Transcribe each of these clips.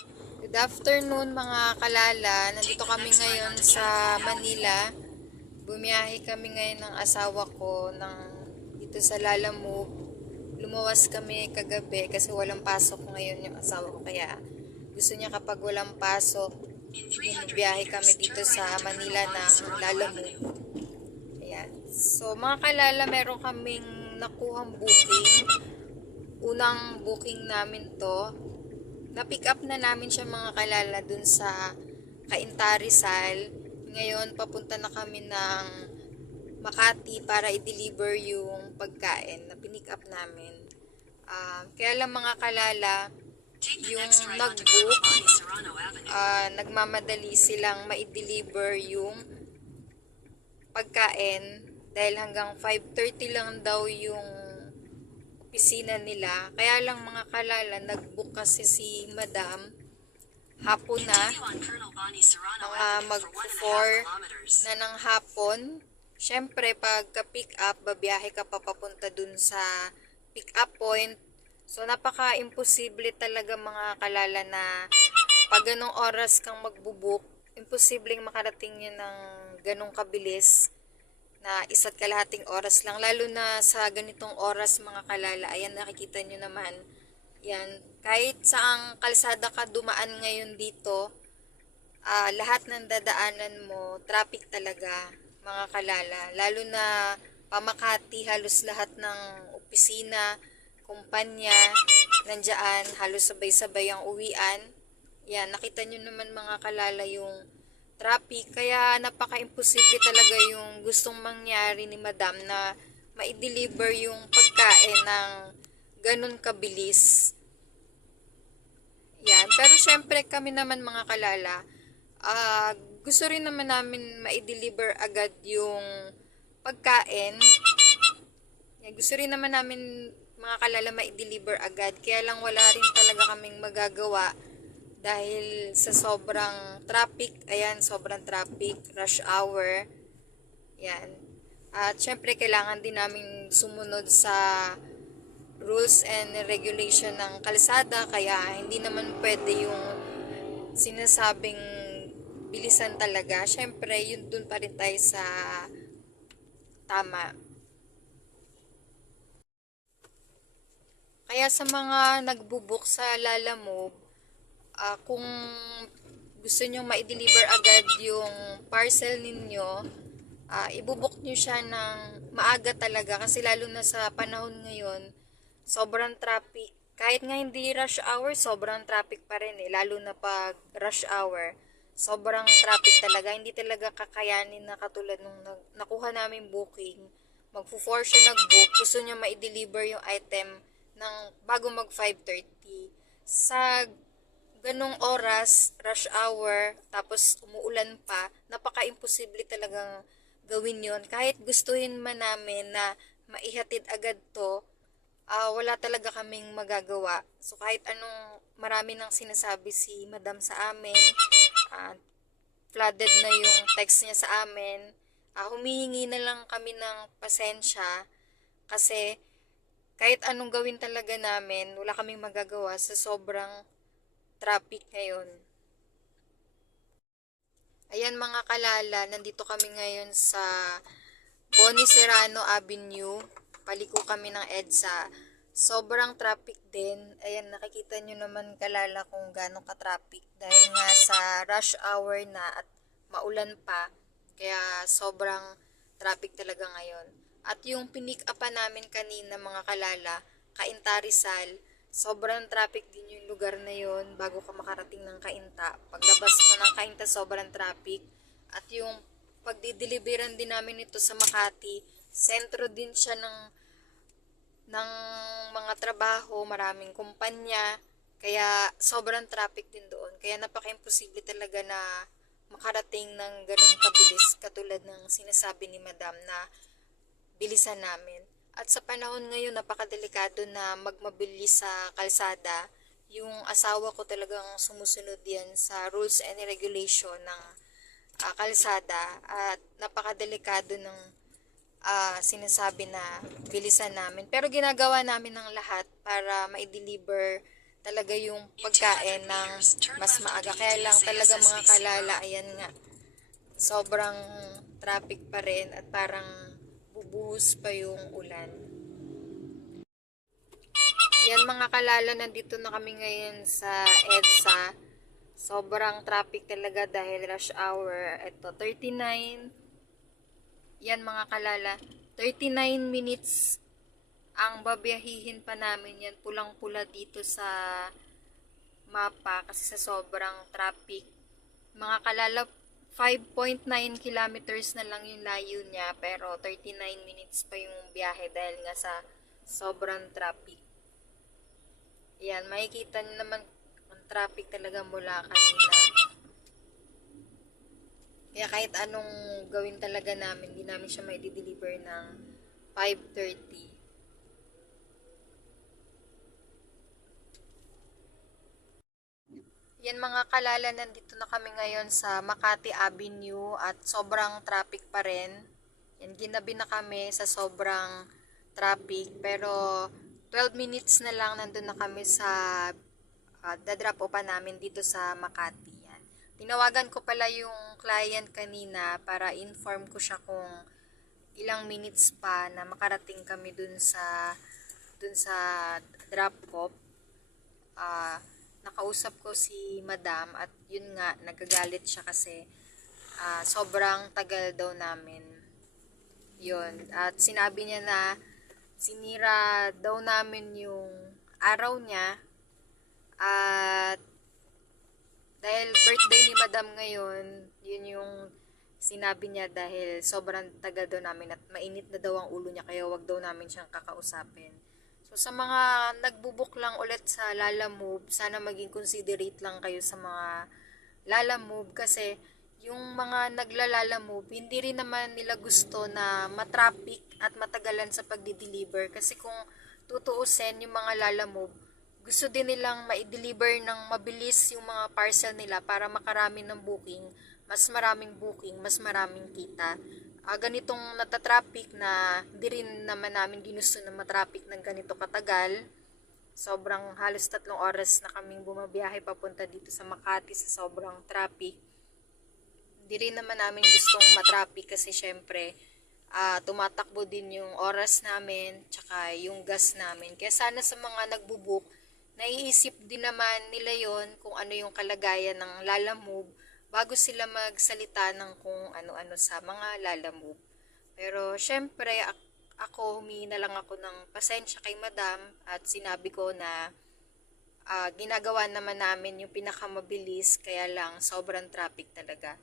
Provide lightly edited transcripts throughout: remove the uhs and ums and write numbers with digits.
Good afternoon mga kalala. Nandito kami ngayon sa Manila. Bumiyahe kami ngayon ng asawa ko dito sa Lalamove. Lumuwas kami kagabi kasi walang pasok ngayon yung asawa ko. Kaya gusto niya kapag walang pasok, bumiyahe kami dito sa Manila ng Lalamove. Ayan. So mga kalala, meron kaming nakuhang booking. Unang booking namin to. Na-pick up na namin siya mga kalala dun sa Cainta Rizal. Ngayon, papunta na kami ng Makati para i-deliver yung pagkain na pinick up namin. Kaya lang mga kalala, yung nag-book, nagmamadali silang ma-deliver yung pagkain dahil hanggang 5:30 lang daw yung opisina nila. Kaya lang mga kalala, nag-book kasi si Madam hapon na, mga mag-4 na ng hapon. Syempre, pagka-pick up, babiyahe ka pa papunta dun sa pick up point. So, napaka-imposible talaga mga kalala na pag ganong oras kang magbubuk, imposibleng makarating yun ng ganong kabilis na isa't kalahating oras lang. Lalo na sa ganitong oras mga kalala. Ayan, nakikita nyo naman. Yan. Kahit saang kalsada ka dumaan ngayon dito, lahat ng dadaanan mo, traffic talaga mga kalala. Lalo na pamakati, halos lahat ng opisina, kumpanya, nandiyan, halos sabay-sabay ang uwian. Yan, nakita nyo naman mga kalala yung traffic. Kaya napaka-imposible talaga yung gustong mangyari ni Madam na ma-deliver yung pagkain ng ganun kabilis. Yan. Pero syempre kami naman mga kalala, gusto rin naman namin ma-deliver agad yung pagkain. Yan. Gusto rin naman namin mga kalala ma-deliver agad. Kaya lang wala rin talaga kaming magagawa dahil sa sobrang traffic. Ayan, sobrang traffic, rush hour. Yan. At syempre kailangan din namin sumunod sa rules and regulation ng kalsada, kaya hindi naman pwede yung sinasabing bilisan talaga. Syempre, yun dun pa rin tayo sa tama. Kaya sa mga nagbubuk sa Lalamove, kung gusto nyo ma-deliver agad yung parcel ninyo, ibubuk nyo siya ng maaga talaga kasi lalo na sa panahon ngayon, sobrang traffic. Kahit nga hindi rush hour, sobrang traffic pa rin eh. Lalo na pag rush hour, sobrang traffic talaga. Hindi talaga kakayanin na katulad nung nakuha namin booking. Magpo-4 siya nag-book. Gusto niya ma-deliver yung item ng bago mag 5:30. Sa ganong oras, rush hour, tapos umuulan pa, napaka-imposible talagang gawin yon. Kahit gustuhin man namin na maihatid agad to, wala talaga kaming magagawa. So kahit anong marami nang sinasabi si Madam sa amin, uh, flooded na yung text niya sa amin, humihingi na lang kami ng pasensya kasi kahit anong gawin talaga namin, wala kaming magagawa sa sobrang traffic ngayon. Ayan mga kalala, nandito kami ngayon sa Boni Serrano Avenue. Paliko kami ng EDSA. Sobrang traffic din. Ayan, nakikita nyo naman kalala kung gaano ka-traffic. Dahil nga sa rush hour na at maulan pa. Kaya sobrang traffic talaga ngayon. At yung pinick up namin kanina mga kalala, Cainta Rizal, sobrang traffic din yung lugar na yon bago ka makarating ng Cainta. Paglabas mo ng Cainta, sobrang traffic. At yung pagdideliveran din namin ito sa Makati, sentro din siya ng mga trabaho, maraming kumpanya, kaya sobrang traffic din doon. Kaya napaka-imposible talaga na makarating ng ganun kabilis katulad ng sinasabi ni Madam na bilisan namin. At sa panahon ngayon, napakadelikado na magmabilis sa kalsada. Yung asawa ko talagang sumusunod yan sa rules and regulation ng kalsada at napakadelikado ng sinasabi na bilisan namin. Pero ginagawa namin ng lahat para ma-deliver talaga yung pagkain ng mas maaga. Kaya lang talaga mga kalala, ayan nga, sobrang traffic pa rin at parang bubuhos pa yung ulan. Yan mga kalala, nandito na kami ngayon sa EDSA. Sobrang traffic talaga dahil rush hour. Ito, 39. Yan mga kalala, 39 minutes ang babiyahihin pa namin. Yan, pulang-pula dito sa mapa kasi sa sobrang traffic. Mga kalala, 5.9 kilometers na lang yung layo niya pero 39 minutes pa yung biyahe dahil nga sa sobrang traffic. Yan, makikita niyo naman ang traffic talaga mula kanina. Kaya kahit anong gawin talaga namin, hindi namin siya may deliver ng 5:30. Yan mga kalala, nandito na kami ngayon sa Makati Avenue at sobrang traffic pa rin. Yan, ginabi na kami sa sobrang traffic pero 12 minutes na lang nandun na kami sa dadrop off namin dito sa Makati. Yan. Tinawagan ko pala yung client kanina para inform ko siya kung ilang minutes pa na makarating kami dun sa drop off. Nakausap ko si madam at yun nga, nagagalit siya kasi sobrang tagal daw namin. Yun. At sinabi niya na sinira daw namin yung araw niya at dahil birthday ni madam ngayon, yun yung sinabi niya dahil sobrang tagal daw namin at mainit na daw ang ulo niya kaya wag daw namin siyang kakausapin. So sa mga nagbubuk lang ulit sa Lalamove, sana maging considerate lang kayo sa mga Lalamove kasi yung mga nagla-Lalamove, hindi rin naman nila gusto na matraffic at matagalan sa pagdi-deliver kasi kung tutuusin yung mga Lalamove, gusto din nilang ma-deliver ng mabilis yung mga parcel nila para makarami ng booking, mas maraming booking, mas maraming kita. Ganitong natatraffic na di rin naman namin ginusto na matraffic ng ganito katagal. Sobrang halos 3 oras na kaming bumabiyahe papunta dito sa Makati sa sobrang traffic. Di rin naman namin gustong matraffic kasi syempre tumatakbo din yung oras namin tsaka yung gas namin. Kaya sana sa mga nagbubuk, naiisip din naman nila yon kung ano yung kalagayan ng Lalamove bago sila magsalita ng kung ano-ano sa mga Lalamove. Pero syempre ako humingi na lang ako ng pasensya kay madam at sinabi ko na ginagawa naman namin yung pinakamabilis kaya lang sobrang traffic talaga.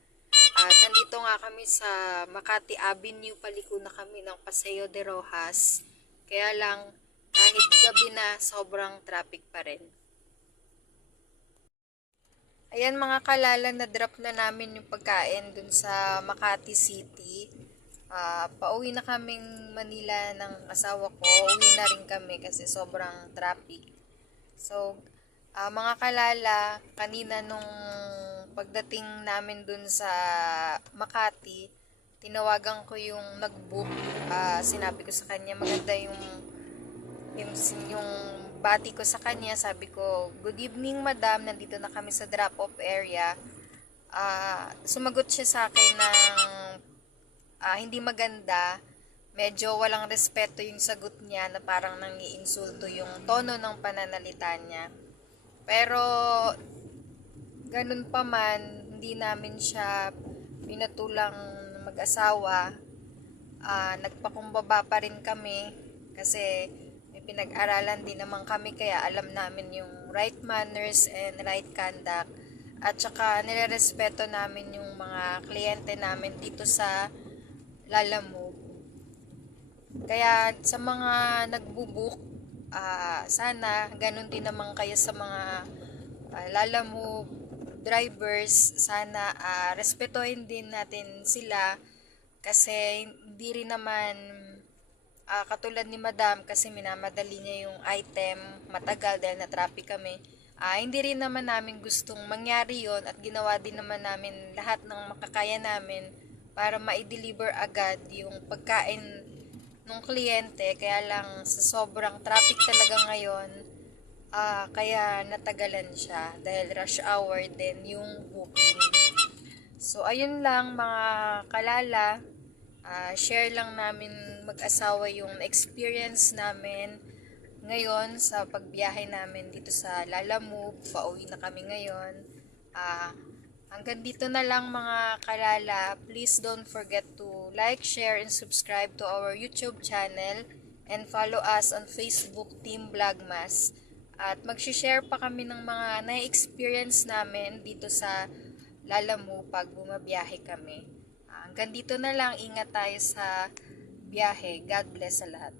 At nandito nga kami sa Makati Avenue, paliko na kami ng Paseo de Rojas. Kaya lang kahit gabi na sobrang traffic pa rin. Ayan mga kalala, na-drop na namin yung pagkain dun sa Makati City. Pauwi na kaming Manila ng asawa ko. Uwi na rin kami kasi sobrang traffic. So, mga kalala, kanina nung pagdating namin dun sa Makati, tinawagan ko yung nag-book. Sinabi ko sa kanya, maganda yung bati ko sa kanya, sabi ko, good evening madam, nandito na kami sa drop-off area. Sumagot siya sa akin ng hindi maganda, medyo walang respeto yung sagot niya na parang nangiinsulto yung tono ng pananalita niya. Pero, ganun pa man, hindi namin siya pinatulang mag-asawa. Nagpakumbaba pa rin kami kasi pinag-aralan din naman kami kaya alam namin yung right manners and right conduct at saka nirerespeto namin yung mga kliyente namin dito sa Lalamove. Kaya sa mga nagbubuk, sana ganun din naman kayo sa mga Lalamove drivers, sana respetuhin din natin sila kasi hindi rin naman katulad ni madam kasi minamadali niya yung item matagal dahil na traffic kami. Hindi rin naman namin gustong mangyari yon at ginawa din naman namin lahat ng makakaya namin para ma-deliver agad yung pagkain ng kliyente. Kaya lang sa sobrang traffic talaga ngayon, Kaya natagalan siya dahil rush hour din yung booking. So, ayun lang mga kalala. Share lang namin mag-asawa yung experience namin ngayon sa pagbiyahe namin dito sa Lalamove. Pauwi na kami ngayon. Hanggang dito na lang mga kalala. Please don't forget to like, share, and subscribe to our YouTube channel and follow us on Facebook Team Vlogmas. At mag-share pa kami ng mga na-experience namin dito sa Lalamove pag bumabiyahe kami. Hanggang dito na lang. Ingat tayo sa biyahe. God bless sa lahat.